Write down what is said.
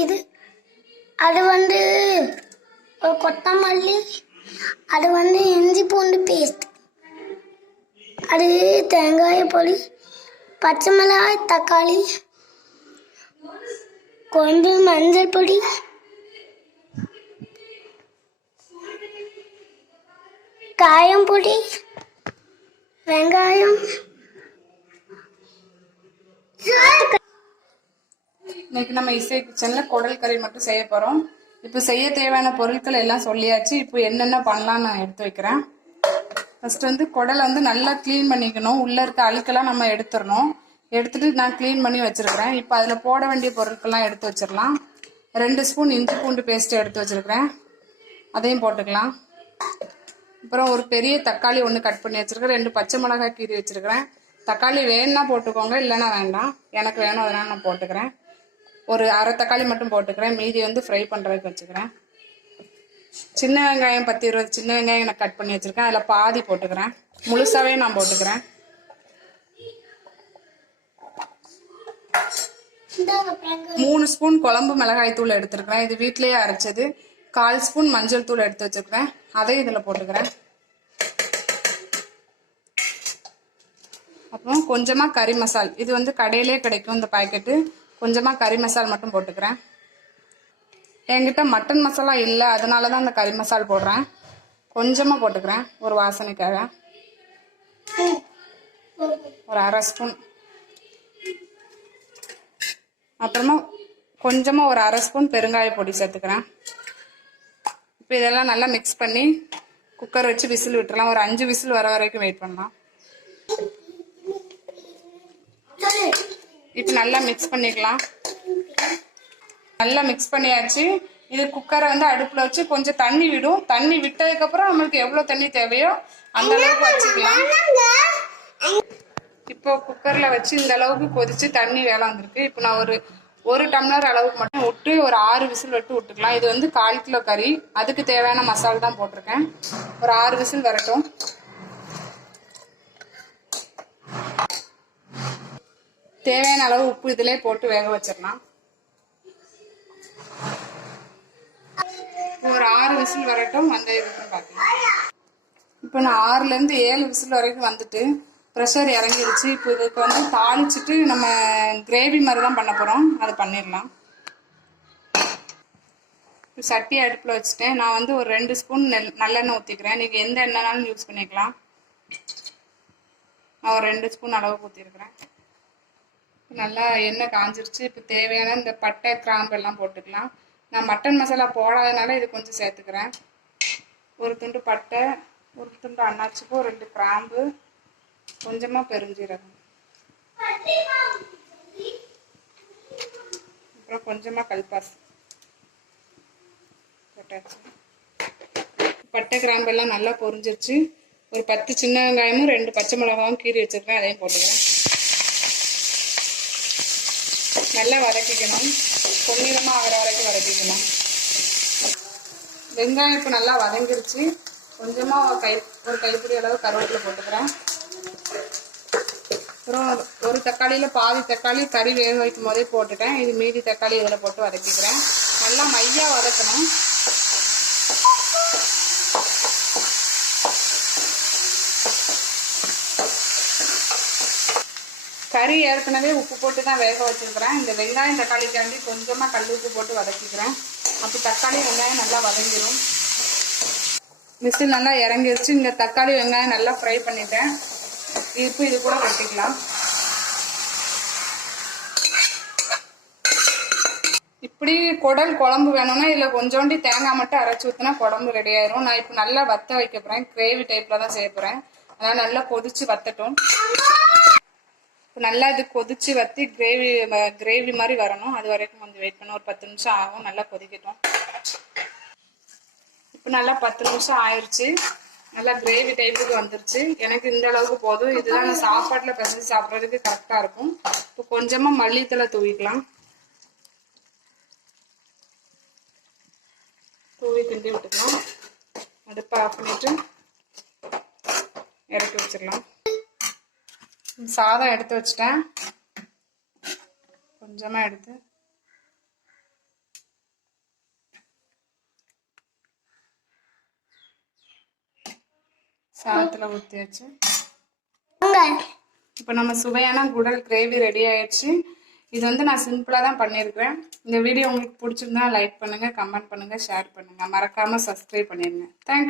இது அது வந்து ஒரு கொத்தமல்லி, அது வந்து இஞ்சி பூண்டு பேஸ்ட், அது தேங்காய் பொடி, பச்சை மிளகாய், தக்காளி, கொஞ்சம் மஞ்சள் பொடி, காயம் பொடி, வெங்காயம். இன்னைக்கு நம்ம இசை கிச்சன்ல குடல் கறி மட்டும் செய்ய போறோம். இப்போ செய்ய தேவையான பொருட்கள் எல்லாம் சொல்லியாச்சு. இப்போ என்னென்ன பண்ணலாம் நான் எடுத்து வைக்கிறேன். ஃபர்ஸ்ட் வந்து குடலை வந்து நல்லா க்ளீன் பண்ணிக்கணும். உள்ள இருக்க அழுக்கெல்லாம் நம்ம எடுத்துடணும். எடுத்துட்டு நான் க்ளீன் பண்ணி வச்சிருக்கிறேன். இப்போ அதில் போட வேண்டிய பொருட்கள்லாம் எடுத்து வச்சிடலாம். 2 ஸ்பூன் இஞ்சி பூண்டு பேஸ்ட் எடுத்து வச்சிருக்கிறேன், அதையும் போட்டுக்கலாம். அப்புறம் ஒரு பெரிய தக்காளி ஒன்று கட் பண்ணி வச்சிருக்கேன். 2 பச்சை மிளகாய் கீறி வச்சிருக்கிறேன். தக்காளி வேணும்னா போட்டுக்கோங்க, இல்லைன்னா வேண்டாம். எனக்கு வேணும், அதனால நான் போட்டுக்கிறேன். ஒரு அரை தக்காளி மட்டும் போட்டுக்கிறேன். மீதி வந்து ஃப்ரை பண்ணுறதுக்கு வச்சுக்கிறேன். சின்ன வெங்காயம் 10-20 சின்ன வெங்காயம் நான் கட் பண்ணி வச்சுருக்கேன். அதில் பாதி போட்டுக்கிறேன், முழுசாவே நான் போட்டுக்கிறேன். 3 ஸ்பூன் குழம்பு மிளகாய் தூள் எடுத்துருக்கிறேன், இது வீட்டிலேயே அரைச்சது. 1/4 ஸ்பூன் மஞ்சள் தூள் எடுத்து வச்சுருக்கிறேன், அதையும் இதில் போட்டுக்கிறேன். அப்புறம் கொஞ்சமாக கறி மசால், இது வந்து கடையிலே கிடைக்கும் இந்த பாக்கெட்டு. கொஞ்சமாக கறி மசால் மட்டும் போட்டுக்கிறேன். என்கிட்ட மட்டன் மசாலா இல்லை, அதனால தான் அந்த கறி மசால் போடுறேன். கொஞ்சமாக போட்டுக்கிறேன் ஒரு வாசனைக்காக. ஒரு அரை ஸ்பூன். அப்புறமா கொஞ்சமாக ஒரு அரை ஸ்பூன் பெருங்காய பொடி சேர்த்துக்கிறேன். இப்போ இதெல்லாம் நல்லா மிக்ஸ் பண்ணி குக்கர் வச்சு விசில் விட்டுறலாம். ஒரு 5 விசில் வர வரைக்கும் வெயிட் பண்ணலாம். இப்போ நல்லா மிக்ஸ் பண்ணிக்கலாம். நல்லா மிக்ஸ் பண்ணியாச்சு. இது குக்கரை வந்து அடுப்பில் வச்சு கொஞ்சம் தண்ணி விடும். தண்ணி விட்டதுக்கப்புறம் நம்மளுக்கு எவ்வளோ தண்ணி தேவையோ அந்த அளவுக்கு வச்சுக்கலாம். இப்போ குக்கரில் வச்சு இந்த அளவுக்கு கொதிச்சு தண்ணி வேலை வந்திருக்கு. இப்போ நான் ஒரு டம்ளர் அளவுக்கு மட்டும் விட்டு ஒரு 6 விசில் விட்டுக்கலாம். இது வந்து 1/4 கிலோ கறி, அதுக்கு தேவையான மசாலா தான் போட்டிருக்கேன். ஒரு 6 விசில் வரட்டும். தேவையான அளவு உப்பு இதிலே போட்டு வேக வச்சிடலாம். ஒரு 6 விசில் வரட்டும், அந்த இதுக்கும் பார்க்கலாம். இப்போ நான் 6லேருந்து 7 விசில் வரைக்கும் வந்துட்டு ப்ரெஷர் இறங்கிடுச்சு. இப்போ இதுக்கு வந்து தாளிச்சிட்டு நம்ம கிரேவி மாதிரி தான் பண்ண போகிறோம், அதை பண்ணிடலாம். இப்போ சட்டி அடுப்பில் வச்சுட்டேன். நான் வந்து ஒரு 2 ஸ்பூன் நல்லெண்ணெய் ஊற்றிக்கிறேன். நீங்கள் எந்த எண்ணெய்னாலும் யூஸ் பண்ணிக்கலாம். நான் ஒரு 2 ஸ்பூன் அளவுக்கு ஊற்றிருக்கிறேன். நல்லா எண்ணெய் காஞ்சிருச்சு. இப்போ தேவையான இந்த பட்டை கிராம்பு எல்லாம் போட்டுக்கலாம். நான் மட்டன் மசாலா போடாதனால இது கொஞ்சம் சேர்த்துக்கிறேன். ஒரு துண்டு பட்டை, ஒரு துண்டு அன்னாச்சிப்பூ, 2 கிராம்பு, கொஞ்சமாக பெருஞ்சீரகம், அப்புறம் கொஞ்சமாக கல்பாசி போட்டாச்சு. பட்டை கிராம்பு எல்லாம் நல்லா பொரிஞ்சிருச்சு. ஒரு 10 சின்ன வெங்காயமும் 2 பச்சை மிளகாவும் கீறி வச்சிருக்கேன், அதையும் போட்டுக்கிறேன். நல்லா வதக்கிக்கணும். பொன்னிறமாக ஆகிற வரைக்கும் வதக்கிக்கணும். வெங்காயம் இப்போ நல்லா வதங்கிருச்சு. கொஞ்சமாக ஒரு கைப்பிடி அளவு கருவேப்பிலை போட்டுக்கிறேன். அப்புறம் ஒரு தக்காளியில் பாதி தக்காளி கறி வேக வைக்கும் போதே போட்டுட்டேன். இது மீதி தக்காளி இதில் போட்டு வதக்கிக்கிறேன். நல்லா மையாக வதக்கணும். கறி ஏற்கனவே உப்பு போட்டு தான் வேக வச்சுருக்கிறேன். இந்த வெங்காயம் தக்காளிக்காண்டி கொஞ்சமாக கல் உப்பு போட்டு வதக்கிக்கிறேன். அப்போ தக்காளி வெங்காயம் நல்லா வதங்கிடும். விசில் நல்லா இறங்கிருச்சு. இந்த தக்காளி வெங்காயம் நல்லா ஃப்ரை பண்ணிட்டேன். இப்போ இது கூட வதக்கிக்கலாம். இப்படி குடல் குழம்பு வேணும்னா இதில் கொஞ்சோண்டி தேங்காய் மட்டும் அரைச்சி ஊற்றினா குழம்பு ரெடி ஆயிரும். நான் இப்போ நல்லா வத்த வைக்க போகிறேன். கிரேவி டைப்பில் தான் செய்ய போகிறேன். அதனால் நல்லா கொதிச்சு வத்தட்டும். நல்லா இது கொதிச்சு வத்தி கிரேவி மாதிரி வரணும். அது வரைக்கும் கொஞ்சம் வெயிட் பண்ண ஒரு 10 நிமிஷம் ஆகும். நல்லா கொதிக்கட்டும். இப்போ நல்லா 10 நிமிஷம் ஆயிடுச்சு. நல்லா கிரேவி டைப்புக்கு வந்துருச்சு. எனக்கு இந்த அளவுக்கு போதும். இதுதான் நான் சாப்பாட்டில் பிசைஞ்சு சாப்பிட்றதுக்கு கரெக்டாக இருக்கும். இப்போ கொஞ்சமாக மல்லித்தலை தூவிக்கலாம். தூவி கிண்டி விட்டுக்கலாம். அடுப்பை ஆஃப் பண்ணிட்டு இறக்கி வச்சிடலாம். சாதம் எடுத்து வச்சிட்டேன். கொஞ்சமாக எடுத்து சாதத்தில் ஊற்றியாச்சு. இப்போ நம்ம சுவையான குடல் கிரேவி ரெடி ஆயிடுச்சு. இது வந்து நான் சிம்பிளாக தான் பண்ணியிருக்கிறேன். இந்த வீடியோ உங்களுக்கு பிடிச்சிருந்தா லைக் பண்ணுங்கள், கமெண்ட் பண்ணுங்கள், ஷேர் பண்ணுங்கள். மறக்காமல் சப்ஸ்கிரைப் பண்ணிடுங்க. தேங்க்யூ.